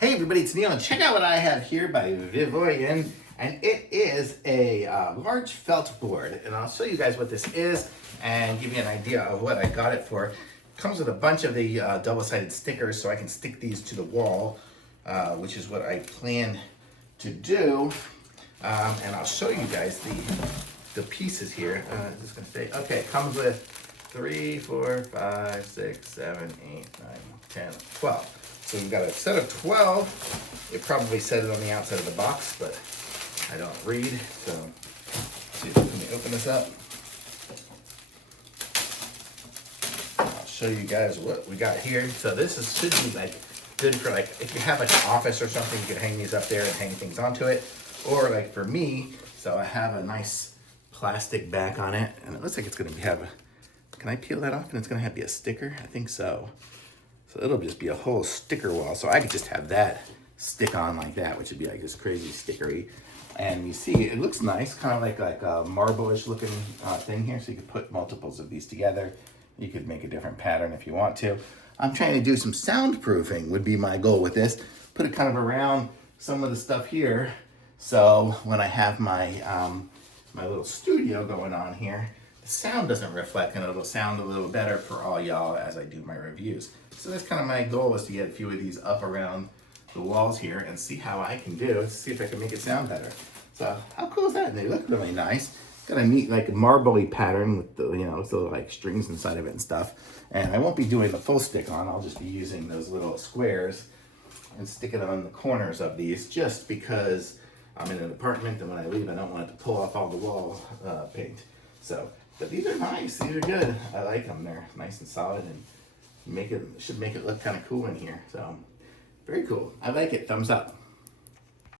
Hey everybody, it's Neil, and check out what I have here by VIVOYAN, and it is a large felt board, and I'll show you guys what this is and give you an idea of what I got it for. It comes with a bunch of the double-sided stickers so I can stick these to the wall, which is what I plan to do, and I'll show you guys the pieces here. Is this gonna stay? Okay, it comes with 3, 4, 5, 6, 7, 8, 9, 10, 12. So we've got a set of 12. It probably said it on the outside of the box, but I don't read. So see, let me open this up. I'll show you guys what we got here. So this should be like good for like if you have like an office or something, you can hang these up there and hang things onto it. Or like for me, so I have a nice plastic back on it, and it looks like it's gonna have a. Can I peel that off and it's gonna be a sticker? I think so. So it'll just be a whole sticker wall. So I could just have that stick on like that, which would be like this crazy stickery. And you see, it looks nice, kind of like a marble-ish looking thing here. So you could put multiples of these together. You could make a different pattern if you want to. I'm trying to do some soundproofing would be my goal with this. Put it kind of around some of the stuff here. So when I have my, my little studio going on here, the sound doesn't reflect and it'll sound a little better for all y'all as I do my reviews. So that's kind of my goal, is to get a few of these up around the walls here and see how I can do, see if I can make it sound better. So how cool is that? And they look really nice. Got a neat like marbly pattern with the, you know, with the like strings inside of it and stuff. And I won't be doing the full stick on, I'll just be using those little squares and stick it on the corners of these, just because I'm in an apartment and when I leave I don't want it to pull off all the wall paint. So, but these are nice, these are good. I like them, they're nice and solid and should make it look kind of cool in here. So very cool. I like it. Thumbs up.